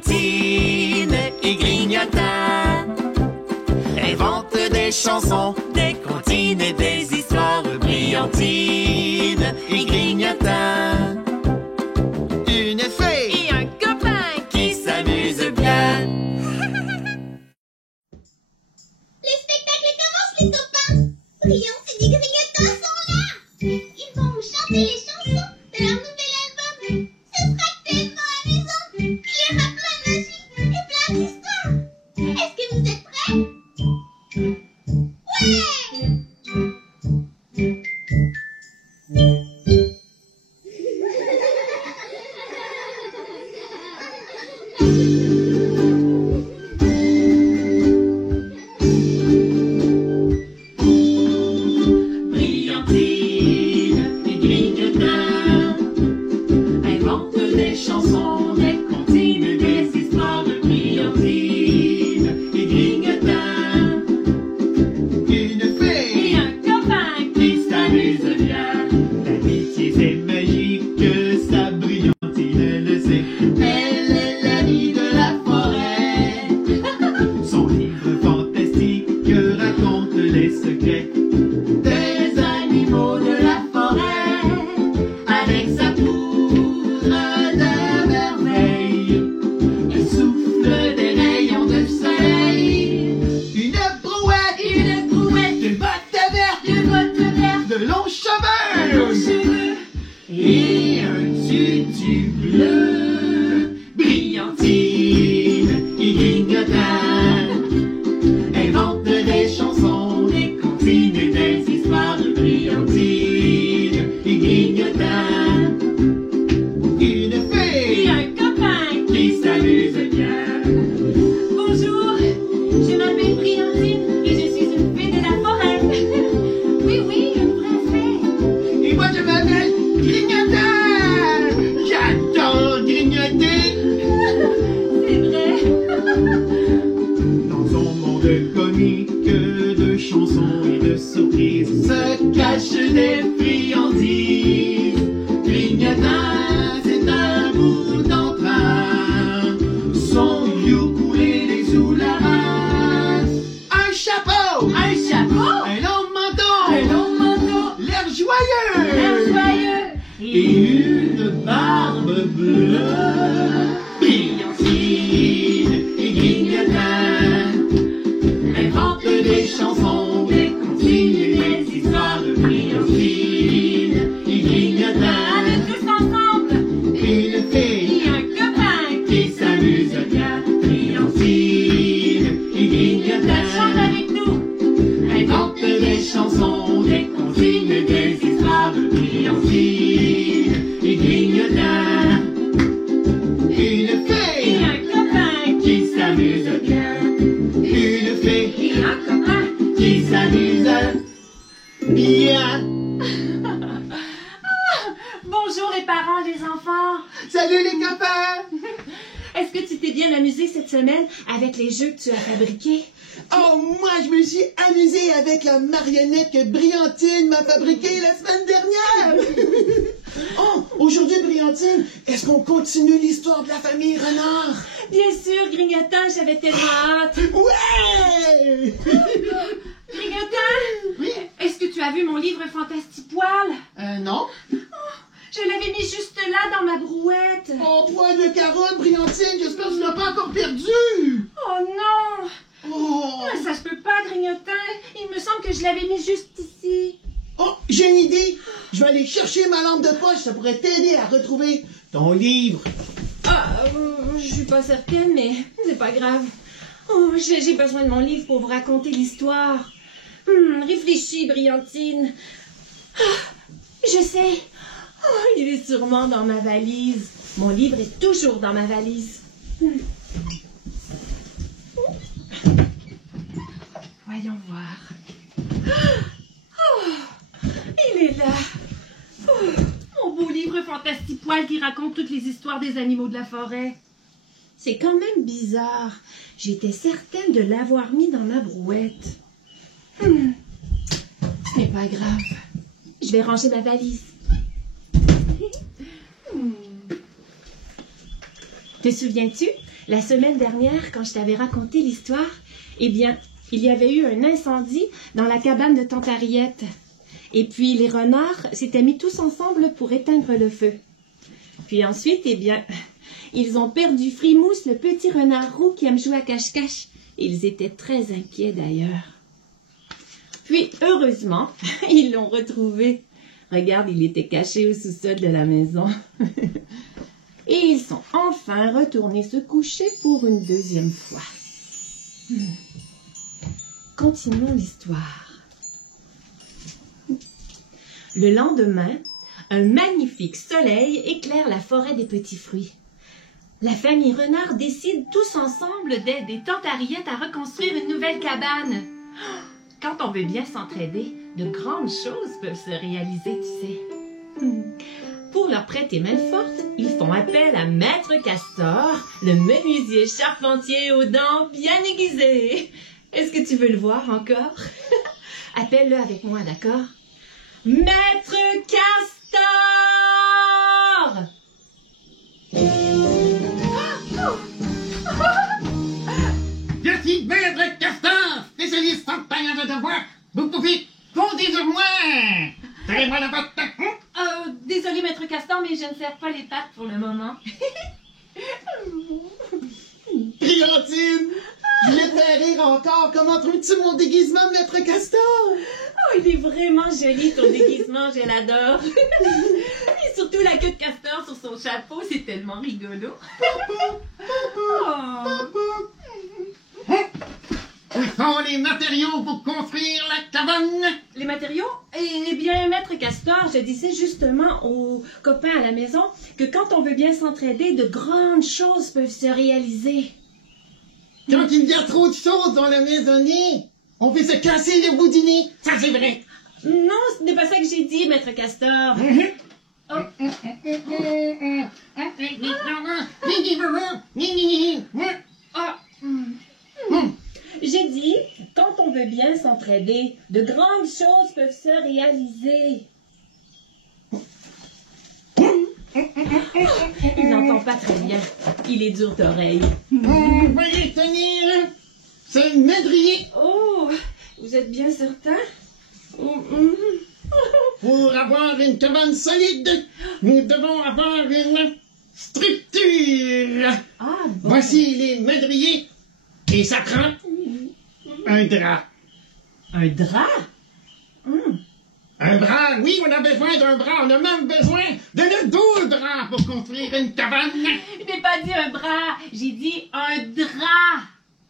Brillantine et Grignotin inventent des chansons, des comptines et des histoires. Brillantine et Grignotin, une fée Et un copain qui s'amuse bien. Le spectacle commence, les copains. Brillantine et Grignotin sont là. Ils vont chanter les chansons de leur nouvel album. Ce sera tellement amusant. Il y aura plein de magie et plein d'histoires. Est-ce que vous êtes prêts? Ouais! Brillantine et Grignotin inventent des chansons, des comptines et des histoires. De Brillantine et Grignotin, une fée et un copain qui s'amuse bien. L'amitié c'est magique, sa Brillantine elle le sait. Elle est l'amie de la forêt. Son livre fantastique raconte les secrets des animaux de la forêt. Avec sa poudre de merveille, elle souffle des rayons de soleil. Une brouette, de bottes vertes, de longs cheveux, et un tutu bleu. Brillantine et Grignotin inventent des chansons, des comptines et des histoires. De Brillantine et Grignotin, une fée et un copain. qui s'amuse bien. Bonjour, je m'appelle Brillantine et je suis une fée de la forêt. Oui, une vraie fée. Et moi je m'appelle Grignotin. J'adore grignoter. C'est vrai. Dans son monde comique de chansons et de surprises se cachent des friandises. Grignotin, c'est un bout d'entrain. Son ukulélé sous la main. Un chapeau, un long manteau, l'air joyeux, et une barbe bleue. Brillantine et Grignotin inventent des chansons, des comptines et des histoires. De Brillantine et Grignotin, Allez tous ensemble. une fée Et un copain qui s'amuse bien. Brillantine et Grignotin chante avec nous. inventent des chansons, des comptines et des histoires. De Brillantine et Grignotin, une fée Et un copain qui s'amuse bien. Une fée et un copain. qui s'amuse bien. Bonjour les parents, les enfants. Salut les copains! Est-ce que tu t'es bien amusé cette semaine avec les jeux que tu as fabriqués? Oh, moi, je me suis amusée avec la marionnette que Brillantine m'a fabriquée la semaine dernière. Oh, aujourd'hui, Brillantine, est-ce qu'on continue l'histoire de la famille Renard? Bien sûr, Grignotin, j'avais tellement hâte. Ouais! Grignotin, Oui? est-ce que tu as vu mon livre Fantastipoil? Non. Je l'avais mis juste là dans ma brouette. Oh, poil de carotte, Brillantine, j'espère que tu l'as pas encore perdu. Oh non! Oh, Ça se peut pas, Grignotin. Il me semble que je l'avais mis juste ici. oh, j'ai une idée. Je vais aller chercher ma lampe de poche, ça pourrait t'aider à retrouver ton livre. Ah, je suis pas certaine, mais c'est pas grave. Oh, j'ai besoin de mon livre pour vous raconter l'histoire. Réfléchis, Brillantine. Ah, je sais. Oh, il est sûrement dans ma valise. Mon livre est toujours dans ma valise. Voyons voir. Oh, il est là. Oh, mon beau livre Fantastipoil qui raconte toutes les histoires des animaux de la forêt. C'est quand même bizarre. J'étais certaine de l'avoir mis dans ma brouette. Ce n'est pas grave. Je vais ranger ma valise. Te souviens-tu? la semaine dernière, quand je t'avais raconté l'histoire, eh bien, il y avait eu un incendie dans la cabane de tante Harriet. Et puis, les renards s'étaient mis tous ensemble pour éteindre le feu. Puis ensuite, eh bien, ils ont perdu Frimousse, le petit renard roux qui aime jouer à cache-cache. Ils étaient très inquiets d'ailleurs. Puis, heureusement, ils l'ont retrouvé. Regarde, il était caché au sous-sol de la maison. Et ils sont enfin retournés se coucher pour une deuxième fois. Continuons l'histoire. Le lendemain, un magnifique soleil éclaire la forêt des petits fruits. La famille Renard décide tous ensemble d'aider tante Harriet à reconstruire une nouvelle cabane. Quand on veut bien s'entraider, de grandes choses peuvent se réaliser, tu sais. Pour leur prêter main forte, ils font appel à Maître Castor, le menuisier charpentier aux dents bien aiguisées. Est-ce que tu veux le voir encore? Appelle-le avec moi, d'accord? Maître Castor! Je suis Maître Castor, spécialiste en taillage de bois. Vous pouvez compter sur moi. Tirez-moi la patte. Désolé, Maître Castor, mais je ne sers pas les pattes pour le moment. Brillantine! Je l'ai fait rire encore. Comment trouves-tu mon déguisement, Maître Castor? Oh, il est vraiment joli, ton déguisement, je l'adore. Et surtout la queue de castor sur son chapeau, c'est tellement rigolo. Oh. Où sont les matériaux pour construire la cabane? Les matériaux? Eh bien, Maître Castor, je disais justement aux copains à la maison que quand on veut bien s'entraider, de grandes choses peuvent se réaliser. Quand il y a trop de choses dans la maisonnée, on peut se casser le bout du nez. Ça, c'est vrai. Non, ce n'est pas ça que j'ai dit, Maître Castor. J'ai dit, quand on veut bien s'entraider, de grandes choses peuvent se réaliser. Il n'entend pas très bien. Il est dur d'oreille. Veuillez tenir ce madrier. Oh, vous êtes bien certain? Pour avoir une cabane solide, nous devons avoir une structure. Ah, bon. Voici les madriers. Et ça prend un drap. Un drap? Un bras, oui, on a besoin d'un bras. On a même besoin de 12 draps pour construire une cabane. Je n'ai pas dit un bras, j'ai dit un drap.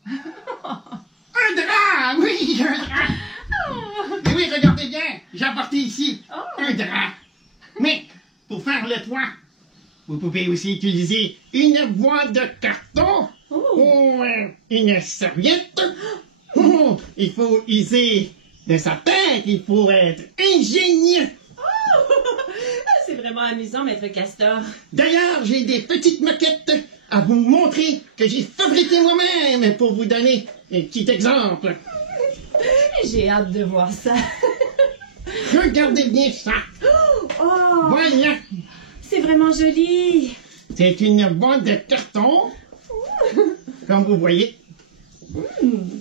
Un drap, oui, un drap. Et oui, regardez bien, j'ai apporté ici un drap. Mais pour faire le toit, vous pouvez aussi utiliser une boîte de carton ou une serviette. Il faut user de sa tête, il faut être ingénieux. C'est vraiment amusant, Maître Castor. D'ailleurs, j'ai des petites maquettes à vous montrer que j'ai fabriquées moi-même pour vous donner un petit exemple. J'ai hâte de voir ça. Regardez bien ça. Oh, Voilà, c'est vraiment joli. c'est une boîte de carton, comme vous voyez,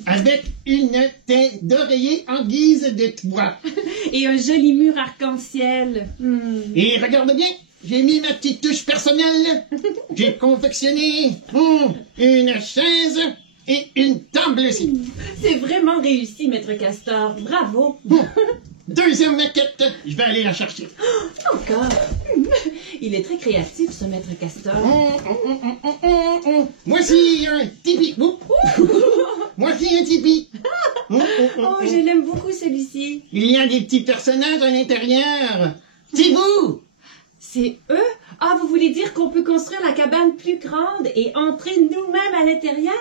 avec une tête d'oreiller en guise de toit. Et un joli mur arc-en-ciel. Et regarde bien, j'ai mis ma petite touche personnelle. J'ai confectionné une chaise et une table aussi. C'est vraiment réussi, Maître Castor. Bravo. Deuxième maquette, je vais aller la chercher. Encore. Il est très créatif, ce Maître Castor. Voici un tipi. Voici un tipi. Oh, je l'aime beaucoup, celui-ci. Il y a des petits personnages à l'intérieur. Tibou! C'est eux? Ah, vous voulez dire qu'on peut construire la cabane plus grande et entrer nous-mêmes à l'intérieur?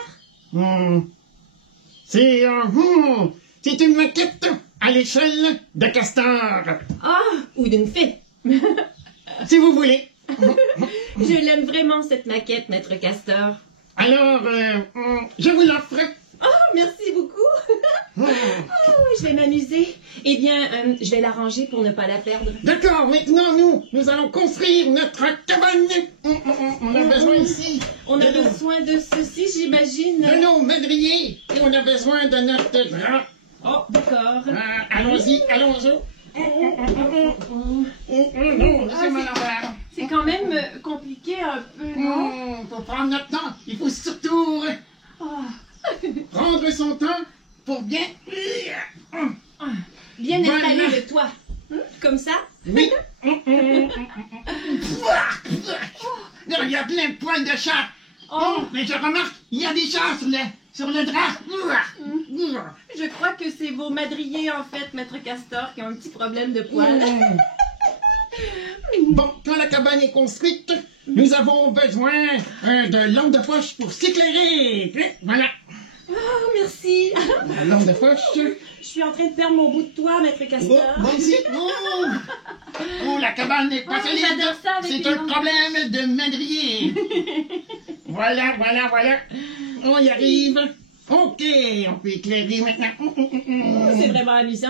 C'est une maquette à l'échelle de Castor. Ah, ou d'une fée. Si vous voulez. Je l'aime vraiment, cette maquette, Maître Castor. Alors, je vous l'offre Oh, merci beaucoup. Oh, je vais m'amuser. Eh bien, je vais l'arranger pour ne pas la perdre. D'accord, maintenant nous allons construire notre cabane. On a besoin ici. On a besoin de ceci, j'imagine. De nos madriers. Et on a besoin de notre drap. Oh, d'accord. Allons-y, allons-y. C'est quand même compliqué un peu, non? Faut prendre notre temps. Il faut surtout prendre son temps pour bien... Bien Voilà. installer le toit. Comme ça? Oui. Il y a plein de poils de chat. Oh. Mais je remarque, il y a des chats sur le drap. Je crois que c'est vos madriers, en fait, Maître Castor, qui ont un petit problème de poils. Bon, quand la cabane est construite, nous avons besoin de lampe de poche pour s'éclairer. Voilà. Oh, merci. La lampe de poche. Je suis en train de perdre mon bout de toit, Maître Castor. Bon, ici. Oh, la cabane n'est pas solide. j'adore ça avec C'est les un lampes. problème de madrier. Voilà. On y arrive. Ok, on peut éclairer maintenant. C'est vraiment amusant.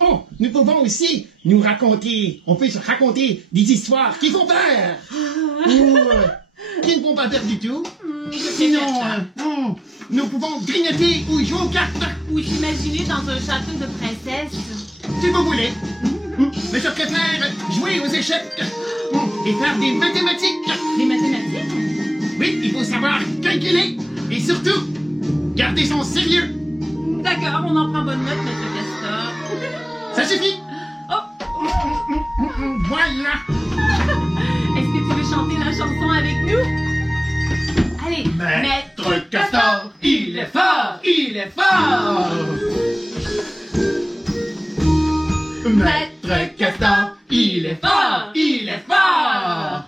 Oh, nous pouvons aussi nous raconter, on peut se raconter des histoires qui font peur. Qui ne font pas peur du tout. Sinon, nous pouvons grignoter ou jouer aux cartes, Ou s'imaginer dans un château de princesse. si vous voulez. Mais je préfère jouer aux échecs et faire des mathématiques. Des mathématiques? Oui, il faut savoir calculer et surtout garder son sérieux. D'accord, on en prend bonne note, Maître Castor. Ça suffit. Oh! Voilà. Est-ce que tu veux chanter la chanson avec nous? Allez, Maître Castor, il est fort, il est fort. Maître Castor, il est fort, il est fort.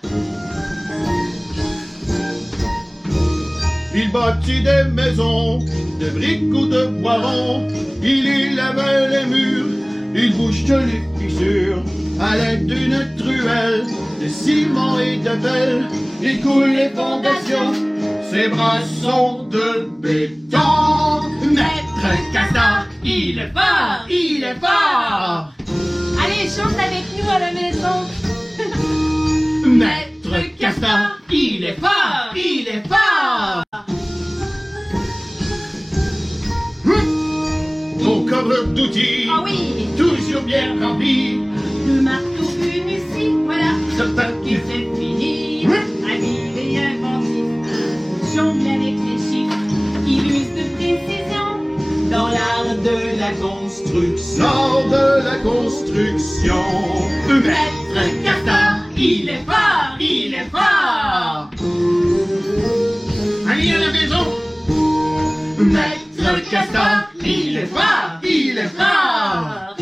Il bâtit des maisons, de briques ou de boiron. Il y lève les murs, il bouche les fissures. À l'aide d'une truelle, de ciment et de pelle, il coule les fondations. Ses bras sont de béton. Maître Castor, il est fort, il est fort. allez, chante avec nous à la maison. Maître Castor, il est fort, il est fort. Mon coffre d'outils, Ah oui, toujours bien rempli. le marteau, une ici, voilà. Certain Qui qu'il c'est fini, habile et inventif, jongle avec les chiffres, il use de précision dans l'art de la construction. sort de la construction. Maître Castor, il est fort, il est fort. Allez à la maison. Maître Castor, il est fort, il est fort.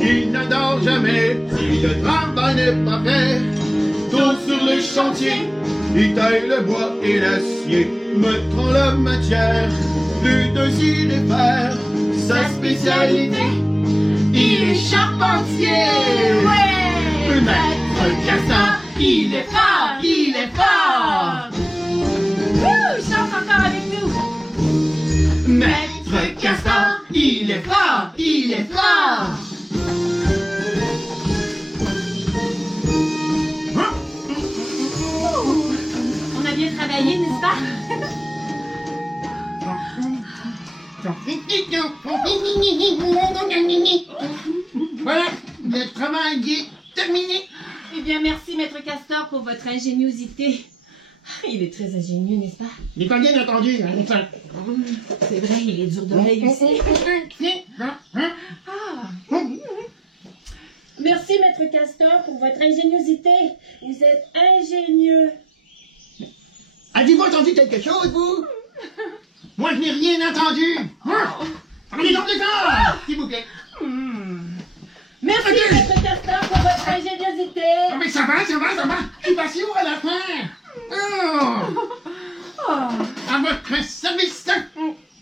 Il n'adore jamais si le travail n'est pas fait. Tôt sur le chantier, il taille le bois et l'acier, mettant la matière, plus de s'il est faire sa spécialité. Il est charpentier. Ouais. Maître Castor, il est fort, il est fort. Chante encore avec nous. Maître Castor, il est fort, il est fort. On a bien travaillé, n'est-ce pas? Voilà, le travail est terminé. Eh bien, merci, Maître Castor, pour votre ingéniosité. Il est très ingénieux, n'est-ce pas? Il n'est pas bien entendu. C'est vrai, il est dur d'oreille aussi. Merci, Maître Castor, pour votre ingéniosité. Vous êtes ingénieux. Avez-vous entendu quelque chose, vous? Moi, je n'ai rien entendu. Prenez donc le corps, s'il vous plaît. Merci, Ok. Maître Castor, pour votre ingéniosité. Ah, mais ça va. Je suis pas sûr à la fin. À votre service.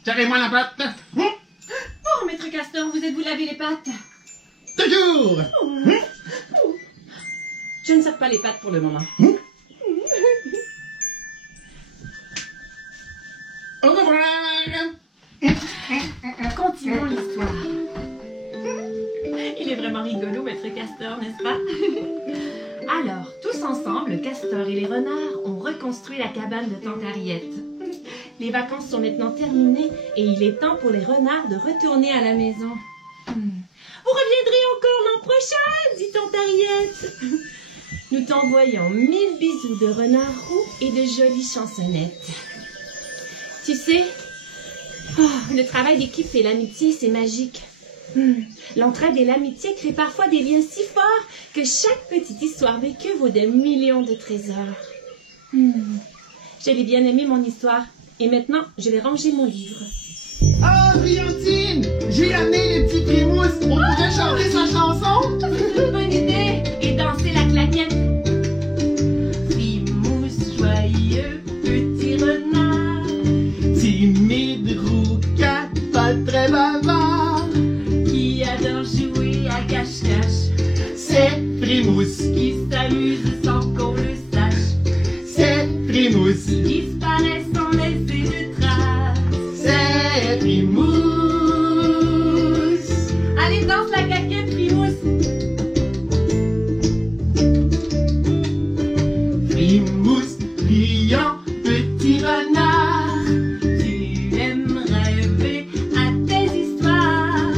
Serrez-moi la patte. Oh, Maître Castor, vous êtes-vous lavé les pattes? Toujours. Je ne serre pas les pattes pour le moment. Au revoir. Continuons l'histoire. Il est vraiment rigolo, Maître Castor, n'est-ce pas? Alors, tous ensemble, le castor et les renards ont reconstruit la cabane de Tante Harriet. Les vacances sont maintenant terminées et il est temps pour les renards de retourner à la maison. Vous reviendrez encore l'an prochain, dit Tante Harriet. Nous t'envoyons 1000 bisous de renard roux et de jolies chansonnettes. Tu sais, le travail d'équipe et l'amitié, c'est magique. L'entraide et l'amitié créent parfois des liens si forts que chaque petite histoire vécue vaut des millions de trésors. J'avais bien aimé mon histoire et maintenant je vais ranger mon livre. Ah, Brillantine! J'ai amené les petits Primous. On pourrait chanter sa chanson? C'est une bonne idée et danser la claquette. Primous, joyeux, petit renard, Timide, rouquin, pas très bavard. qui adore jouer à cache-cache, C'est Primous, qui s'amuse sans qu'on le sache, c'est Primous, qui disparaît sans laisser de traces. c'est Primous. Allez, danse la claquette, Primous. Primous, brillant, petit renard. Tu aimes rêver à tes histoires,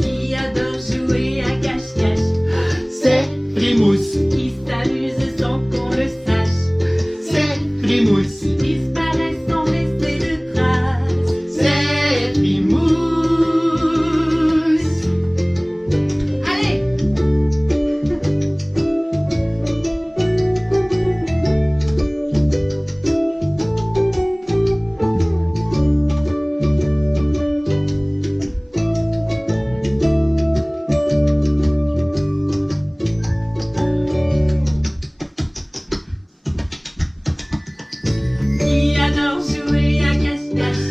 qui adore jouer à cache-cache, C'est Primous, qui s'amuse sans qu'on le sache, c'est Primous, qui disparaît sans laisser de traces. c'est Primous. Allez! Qui adore jouer à cache-cache,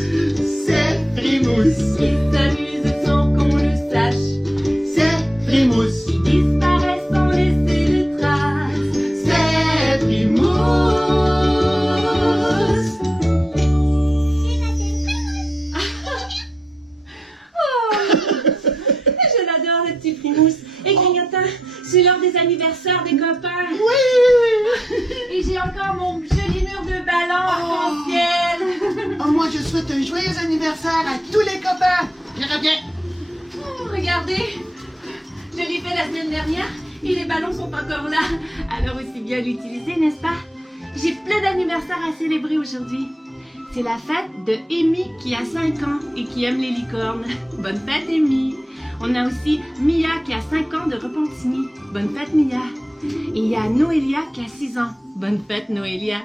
C'est Primous, qui s'amuse sans qu'on le sache, c'est Primous, qui disparaît sans laisser de traces. c'est Primous. Je l'adore, le petit Primous. Et Grignotin, c'est l'heure des anniversaires des copains. Oui. Et j'ai encore mon joli mur de ballon arc-en-ciel. Oh, moi, je souhaite un joyeux anniversaire à tous les copains. Je reviens. Regardez, je l'ai fait la semaine dernière et les ballons sont encore là. Alors aussi bien l'utiliser, n'est-ce pas? J'ai plein d'anniversaires à célébrer aujourd'hui. C'est la fête de Amy qui a 5 ans et qui aime les licornes. Bonne fête, Amy. On a aussi Mia qui a 5 ans de Repentigny. Bonne fête, Mia. Et il y a Noélia qui a 6 ans. Bonne fête, Noélia.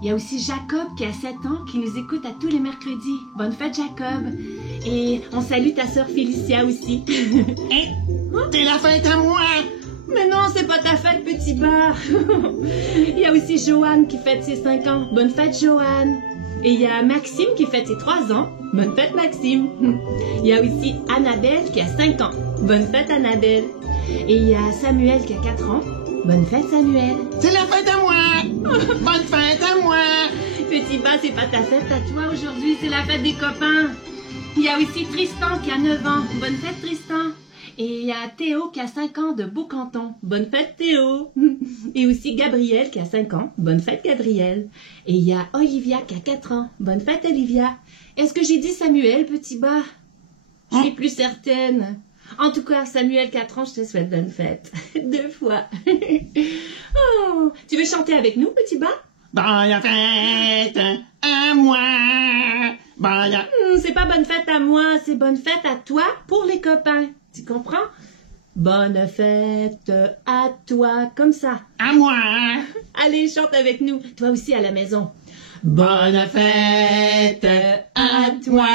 Il y a aussi Jacob qui a 7 ans qui nous écoute à tous les mercredis. Bonne fête, Jacob. Et on salue ta sœur Félicia aussi. C'est la fête à moi. Mais non, c'est pas ta fête, petit bar. Il y a aussi Joanne qui fête ses 5 ans. Bonne fête, Joanne. Et il y a Maxime qui fête ses 3 ans. Bonne fête, Maxime. Il y a aussi Annabelle qui a 5 ans. Bonne fête, Annabelle. Et il y a Samuel qui a 4 ans. Bonne fête, Samuel. C'est la fête à moi. Bonne fête à moi. Petit bas, c'est pas ta fête à toi aujourd'hui, c'est la fête des copains. Il y a aussi Tristan qui a 9 ans. Bonne fête, Tristan. Et il y a Théo qui a 5 ans de Beaucanton. Bonne fête, Théo. Et aussi Gabriel qui a 5 ans. Bonne fête, Gabriel. Et il y a Olivia qui a 4 ans. Bonne fête, Olivia. Est-ce que j'ai dit Samuel, petit bas? Je suis plus certaine. En tout cas, Samuel, 4 ans, je te souhaite bonne fête. 2 fois. Oh, tu veux chanter avec nous, petit bas? Bonne fête à moi. Bonne... C'est pas bonne fête à moi, c'est bonne fête à toi pour les copains. Tu comprends? Bonne fête à toi, comme ça. À moi. Allez, chante avec nous, toi aussi à la maison. Bonne fête à toi.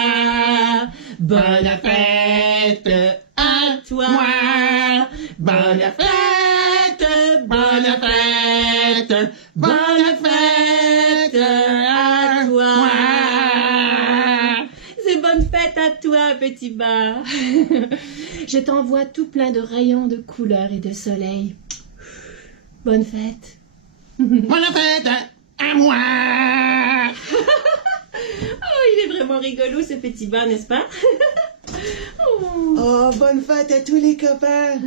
Bonne fête à toi. moi. Bonne fête, bonne fête, bonne fête à toi. moi. C'est bonne fête à toi, petit bar. Je t'envoie tout plein de rayons de couleurs et de soleil. Bonne fête. Bonne fête à moi. Oh, il est vraiment rigolo, ce petit bas, n'est-ce pas? Oh, bonne fête à tous les copains!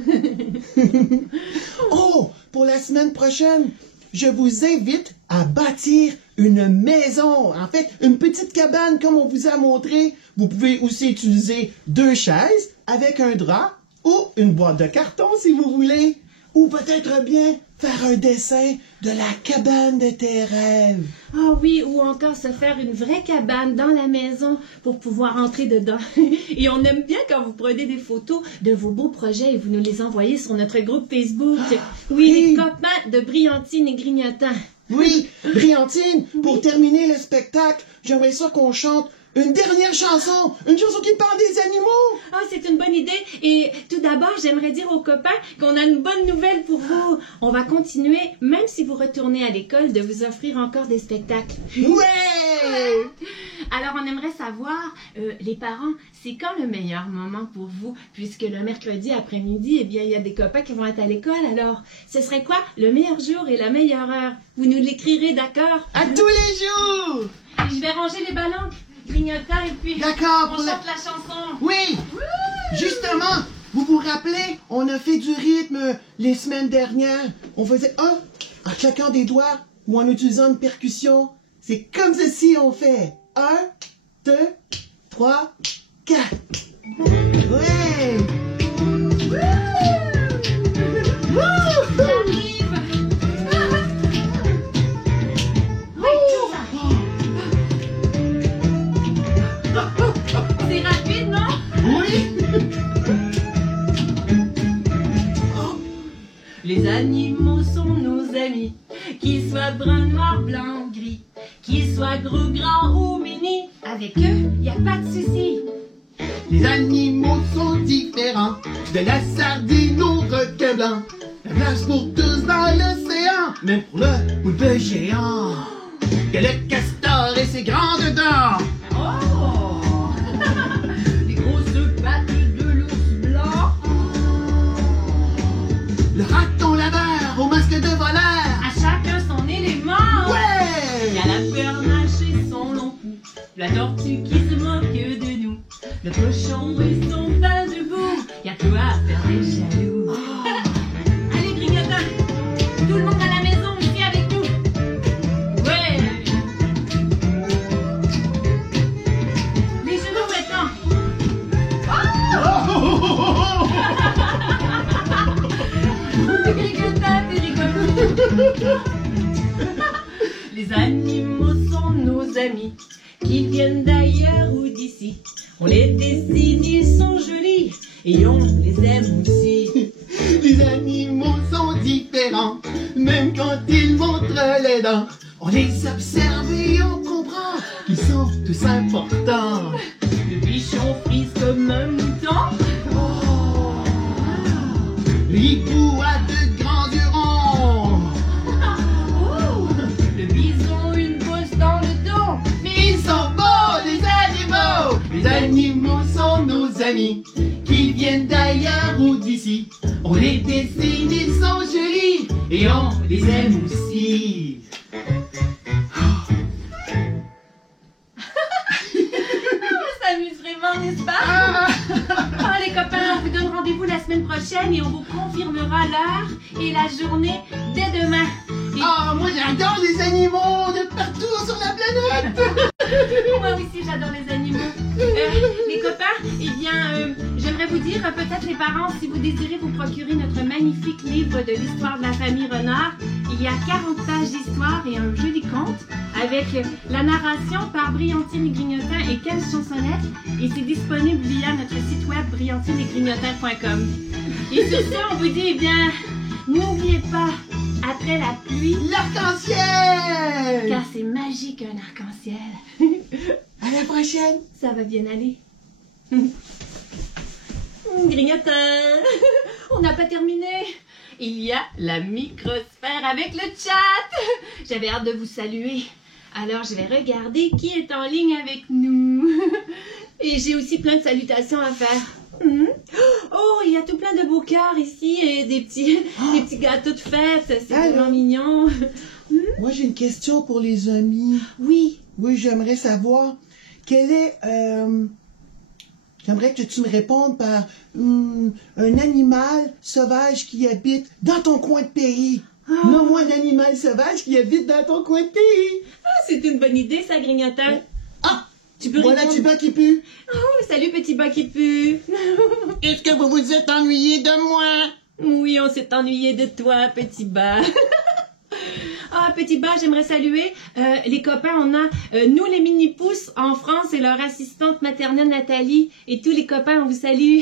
Oh, pour la semaine prochaine, je vous invite à bâtir une maison. En fait, une petite cabane comme on vous a montré. Vous pouvez aussi utiliser 2 chaises avec un drap ou une boîte de carton si vous voulez. Ou peut-être bien faire un dessin de la cabane de tes rêves. Ah oui, ou encore se faire une vraie cabane dans la maison pour pouvoir entrer dedans. Et on aime bien quand vous prenez des photos de vos beaux projets et vous nous les envoyez sur notre groupe Facebook. Oui, les copains de Brillantine et Grignotant. Oui, Brillantine, pour terminer le spectacle, j'aimerais ça qu'on chante une dernière chanson, une chanson qui parle des animaux. Ah, c'est une bonne idée. Et tout d'abord, j'aimerais dire aux copains qu'on a une bonne nouvelle pour vous. On va continuer, même si vous retournez à l'école, de vous offrir encore des spectacles. Ouais! Alors, on aimerait savoir, les parents, c'est quand le meilleur moment pour vous? Puisque le mercredi après-midi, eh bien, il y a des copains qui vont être à l'école. Alors, ce serait quoi le meilleur jour et la meilleure heure? Vous nous l'écrirez, d'accord? À tous les jours! Je vais ranger les ballons, Grignotant, et puis D'accord, on chante la chanson. Oui! Justement, vous vous rappelez, on a fait du rythme les semaines dernières. On faisait en claquant des doigts ou en utilisant une percussion. C'est comme ceci on fait. 1, 2, 3, 4. Ouais! J'arrive. C'est rapide, non? Oui! Les animaux sont nos amis, qu'ils soient bruns, noirs, blancs, gris, qu'ils soient gros, grands ou mini. Avec eux, y a pas de souci. Les animaux sont différents, de la sardine au requin blanc. La place pour tous dans l'océan, même pour le poulpe géant. Que le castor et ses grandes dents. Oh! Les grosses pattes de l'ours blanc. Le raton laveur au masque de voleur. À chacun son élément. Ouais! Il y a la pernache et son long cou, la tortue qui se moque de nous, le cochon et son pain debout. Y a quoi à faire des jaloux. Allez, Grignotant, tout le monde à la maison ici avec nous. Ouais. Les genoux maintenant. Grignotant, t'es rigolo. Les animaux sont nos amis, qu'ils viennent d'ailleurs ou d'ici. On les dessine, ils sont jolis, et on les aime aussi. Les animaux sont différents, même quand ils montrent les dents. On les observe et on comprend qu'ils sont tous importants. Le bichon frise comme un mouton. Le hibou a de grands jurons. Oh, le bison, une bosse dans le dos. Mais ils sont beaux, les animaux. Les animaux sont nos amis, qu'ils viennent d'ailleurs ou d'ici. On les dessine, ils sont jolis, et on les aime aussi. On s'amuse vraiment, n'est-ce pas? Oh, les copains, on vous donne rendez-vous la semaine prochaine et on vous confirmera l'heure et la journée dès demain. Et Ah, moi j'adore les animaux de partout sur la planète. moi aussi, j'adore les animaux. Les copains, eh bien, j'aimerais vous dire, peut-être les parents, si vous désirez vous procurer notre magnifique livre de l'histoire de la famille Renard, il y a 40 pages d'histoire et un joli conte avec la narration par Brillantine et Grignotant et 15 chansonnettes. Et c'est disponible via notre site web brillantineetgrignotant.com. Et sur ce, on vous dit, eh bien, n'oubliez pas, après la pluie, L'arc-en-ciel. car c'est magique un arc-en-ciel. À la prochaine! Ça va bien aller. Grignotant, on n'a pas terminé. Il y a la microsphère avec le chat. J'avais hâte de vous saluer. Alors, je vais regarder qui est en ligne avec nous. Et j'ai aussi plein de salutations à faire. Oh, il y a tout plein de beaux cœurs ici et des petits gâteaux de fête. C'est Allô? vraiment mignon. Moi j'ai une question pour les amis. Oui, Oui, j'aimerais savoir quel est... J'aimerais que tu me répondes par un animal sauvage qui habite dans ton coin de pays. Nomme-moi un animal sauvage qui habite dans ton coin de pays. Ah, c'est une bonne idée, ça, grignoteur. Ah! Tu peux Voilà répondre. petit bas qui pue. Oh, salut, petit bas qui pue. Est-ce que vous vous êtes ennuyé de moi? Oui, on s'est ennuyé de toi, petit bas. Ah, petit bas, j'aimerais saluer les copains. On a nous, les mini-pousses en France et leur assistante maternelle Nathalie. Et tous les copains, on vous salue.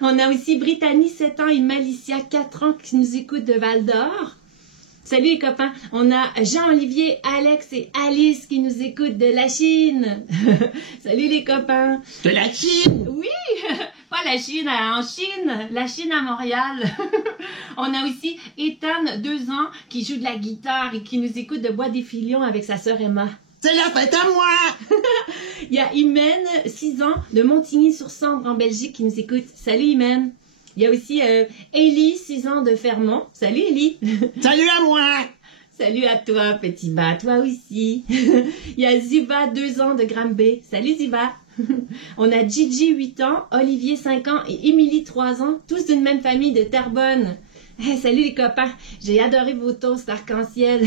On a aussi Brittany, 7 ans, et Malicia, 4 ans, qui nous écoutent de Val-d'Or. Salut les copains. On a Jean-Olivier, Alex et Alice qui nous écoutent de la Chine. Salut les copains. De la Chine? Oui, pas la Chine, en Chine, la Chine à Montréal. On a aussi Ethan, 2 ans, qui joue de la guitare et qui nous écoute de Bois des Filions avec sa sœur Emma. C'est la fête à moi! Il y a Imen, 6 ans, de Montigny-sur-Sambre en Belgique qui nous écoute. Salut Imen. Il y a aussi Ellie, 6 ans de Fermont. Salut Ellie. Salut à moi! Salut à toi, petit bas, toi aussi. Il y a Ziva, 2 ans de Granby. Salut Ziva. On a Gigi, 8 ans, Olivier, 5 ans et Émilie, 3 ans, tous d'une même famille de Terrebonne. Hey, salut les copains, j'ai adoré vos toasts arc-en-ciel.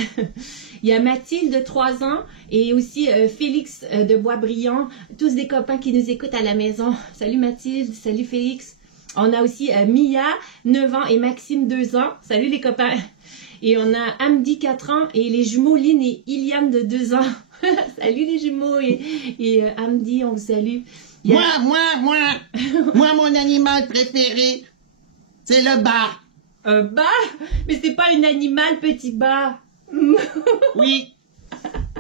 Il y a Mathilde, 3 ans, et aussi Félix de Boisbriand, tous des copains qui nous écoutent à la maison. Salut Mathilde, salut Félix. On a aussi Mia, 9 ans, et Maxime, 2 ans. Salut les copains. Et on a Amdi, 4 ans, et les jumeaux Lynn et Iliane de 2 ans. Salut les jumeaux et Amdi, on vous salue. Il y a- Moi, mon animal préféré, c'est le bar. Un bas? Mais c'est pas un animal, petit bas. Oui.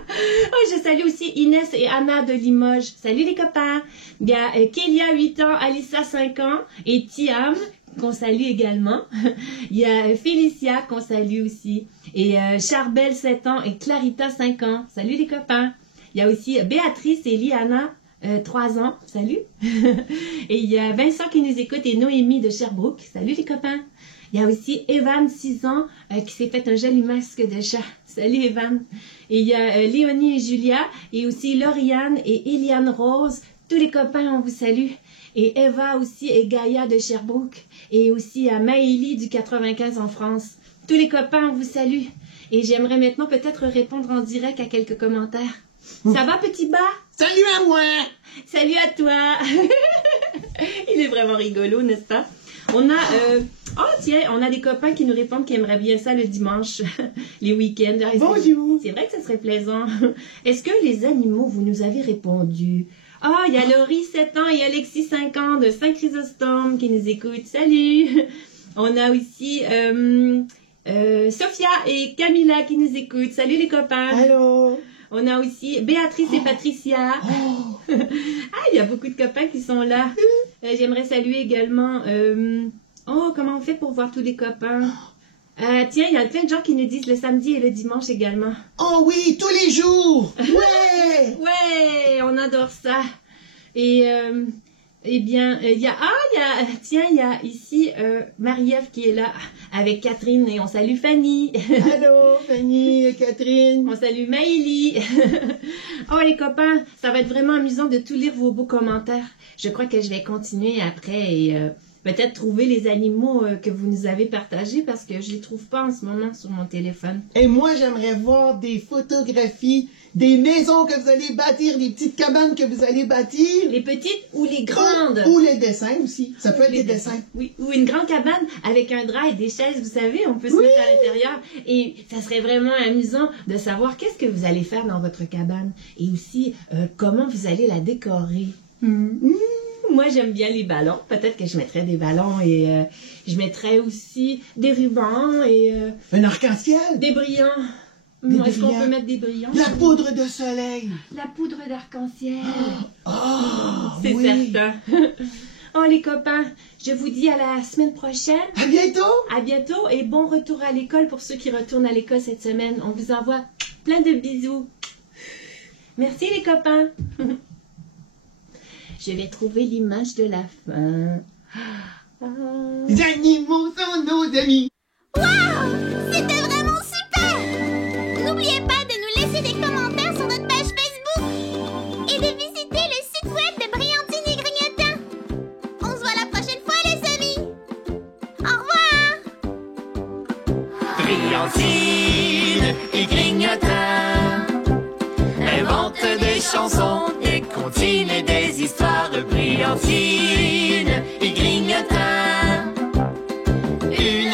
Oh, je salue aussi Inès et Anna de Limoges. Salut les copains. Il y a Kélia, 8 ans, Alissa, 5 ans, et Tiam, qu'on salue également. Il y a Félicia, qu'on salue aussi. Et Charbel, 7 ans, et Clarita, 5 ans. Salut les copains. Il y a aussi Béatrice et Liana, 3 ans. Salut. Et il y a Vincent qui nous écoute et Noémie de Sherbrooke. Salut les copains. Il y a aussi Evan, 6 ans, qui s'est fait un joli masque de chat. Salut Evan. Et il y a Léonie et Julia, et aussi Lauriane et Eliane Rose. Tous les copains, on vous salue. Et Eva aussi, et Gaïa de Sherbrooke. Et aussi à Maëlie du 95 en France. Tous les copains, on vous salue. Et j'aimerais maintenant peut-être répondre en direct à quelques commentaires. Ça va, petit bas? Salut à moi! Salut à toi! Il est vraiment rigolo, n'est-ce pas? On a... Oh, tiens, on a des copains qui nous répondent qu'ils aimeraient bien ça le dimanche, les week-ends. Ah, Bonjour. C'est vrai que ça serait plaisant. Est-ce que les animaux, vous nous avez répondu? Ah, il y a Laurie, 7 ans, et Alexis, 5 ans, de Saint-Chrysostome, qui nous écoutent. Salut! On a aussi Sophia et Camilla qui nous écoutent. Salut les copains! Allô? On a aussi Béatrice et Patricia. Oh. Ah, il y a beaucoup de copains qui sont là. J'aimerais saluer également... Oh, comment on fait pour voir tous les copains? Tiens, il y a plein de gens qui nous disent le samedi et le dimanche également. Oh oui, tous les jours! Ouais! Ouais, on adore ça. Et, eh bien, il y a... Tiens, il y a ici Marie-Ève qui est là avec Catherine et on salue Fanny. Allô, Fanny et Catherine. On salue Maëlie. Oh, les copains, ça va être vraiment amusant de tout lire vos beaux commentaires. Je crois que je vais continuer après et peut-être trouver les animaux que vous nous avez partagés parce que je les trouve pas en ce moment sur mon téléphone. Et moi, j'aimerais voir des photographies, des maisons que vous allez bâtir, des petites cabanes que vous allez bâtir. Les petites ou les grandes? Ou les dessins aussi. Ça peut être des dessins. Oui, ou une grande cabane avec un drap et des chaises, vous savez, on peut se mettre à l'intérieur. Et ça serait vraiment amusant de savoir qu'est-ce que vous allez faire dans votre cabane et aussi comment vous allez la décorer. Moi, j'aime bien les ballons. Peut-être que je mettrais des ballons et je mettrais aussi des rubans et Un arc-en-ciel. des brillants. Des Est-ce qu'on brillants. peut mettre des brillants? La poudre de soleil. La poudre d'arc-en-ciel. Oh, C'est oui. certain. Oh, les copains, je vous dis à la semaine prochaine. À bientôt. À bientôt et bon retour à l'école pour ceux qui retournent à l'école cette semaine. On vous envoie plein de bisous. Merci les copains. Je vais trouver l'image de la fin. Les animaux sont nos amis. Waouh! C'était vraiment super! N'oubliez pas de nous laisser des commentaires sur notre page Facebook! Brillantine et Grignotin inventent des chansons, des comptines et des histoires. Brillantine et Grignotin, une